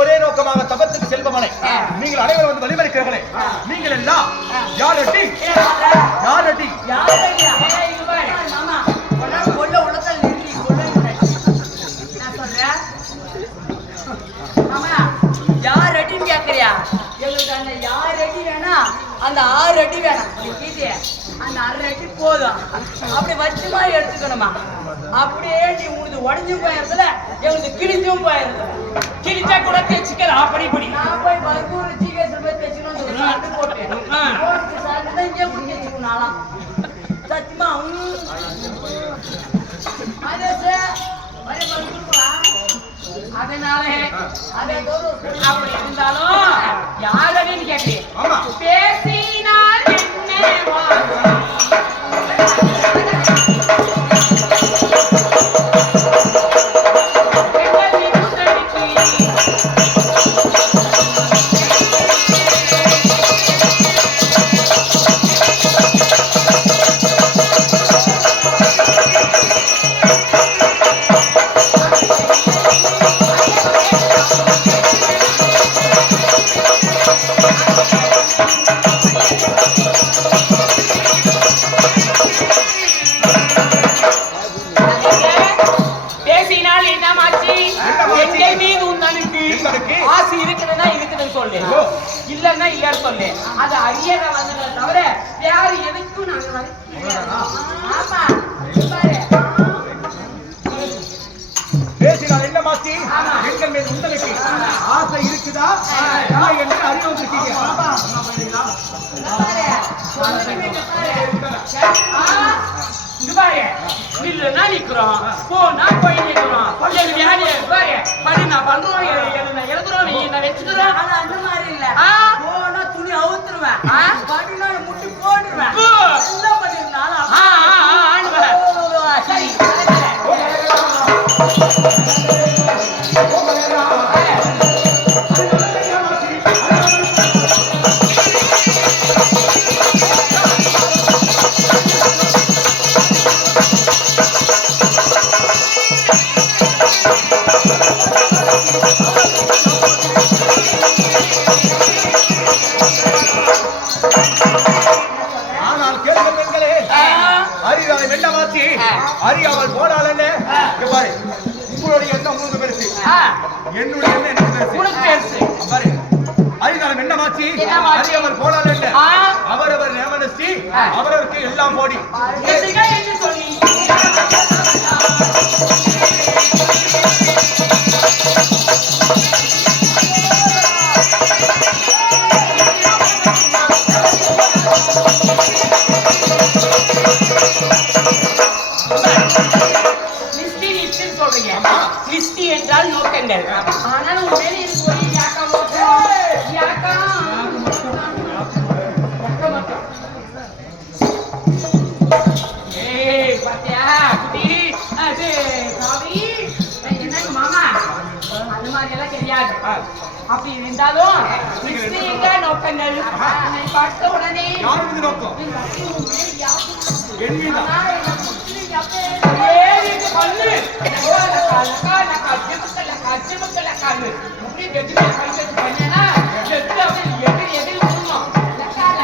ஒரே நோக்கமாக தபத்துக்கு செல்பவனை நீங்கள் அனைவரும் வந்து வழிமறிக்கிறீர்களே, நீங்கள் எல்லாம் யார் அட்டி யார் அட்டி யார் அட்டின்னு கேட்கறியா? எங்களுக்கு அந்த யார் அடி வேணா, அந்த 6 அடி வேணாம். அந்த 6 அடி போதும். அப்படி வச்சுமா எடுத்துக்கணுமா? அப்படியே நீ உனது உடஞ்சும் போயிருந்தல, எங்களுக்கு கிழிஞ்சும் போயிருந்தல. கிழிச்சா கூட தைச்சுக்கலாம். அப்படி இப்படி நான் போய் மருக்கூர் ஜிஹெச்ல போய் தைச்சுக்கணும்னு சொல்லி சாப்பிட்டு போட்டேன். சாப்பிட்டு இங்கே போய் தைச்சுக்கணும். நாளாம் சத்தியமா அதனால அப்படி இருந்தாலும் யாருன்னு கேட்கிறேன். பேசினால் ஆசை இருக்குதுன்னா இருக்குதுன்னு சொல்லு, இல்லன்னா இல்லன்னு சொல்லு. அது அறியத வந்ததை தவிர வேற எதுக்கும் நாங்க பேசினால் என்ன மாத்தி எங்கள் மேல் உங்களுக்கு ஆசை இருக்குதா என்று அறிய வந்திருக்கீங்க. இல்லன்னா நிக்கிறோம், போனா போய் நிக்கிறோம். படி நான் பண்றோம், எழுதுறோம், நான் வச்சுக்கிறோம். அந்த மாதிரி இல்ல, போனா துணி அவுத்துருவேன், படினா முட்டி போடுவேன். என்ன பண்ணிருந்தாலும் அறியாமல் போனால் என்ன பாரு, உங்களுடைய எண்ணம் உங்களுக்கு பெருசு, என்னுடைய எண்ணம் எனக்கு பெருசு. பாரு அறிந்தாலும் என்ன மாற்றி அறியாமல் போனால் என்ன, அவரவர் நேமனஸ்தி அவரவருக்கு எல்லாம் போடி. லிஸ்டி என்றால் நோக்கங்கள். ஆனால் உண்மையில இது ஒரு யாக்கம் பாத்தியா குட்டி, அது காவி என்னங்க மாமா, அது மாதிரி எல்லாம் தெரியாது. அப்படி இருந்தாலும் லிஸ்டிங்க நோக்கங்கள் பார்த்த உடனே நோக்கம் பண்ணு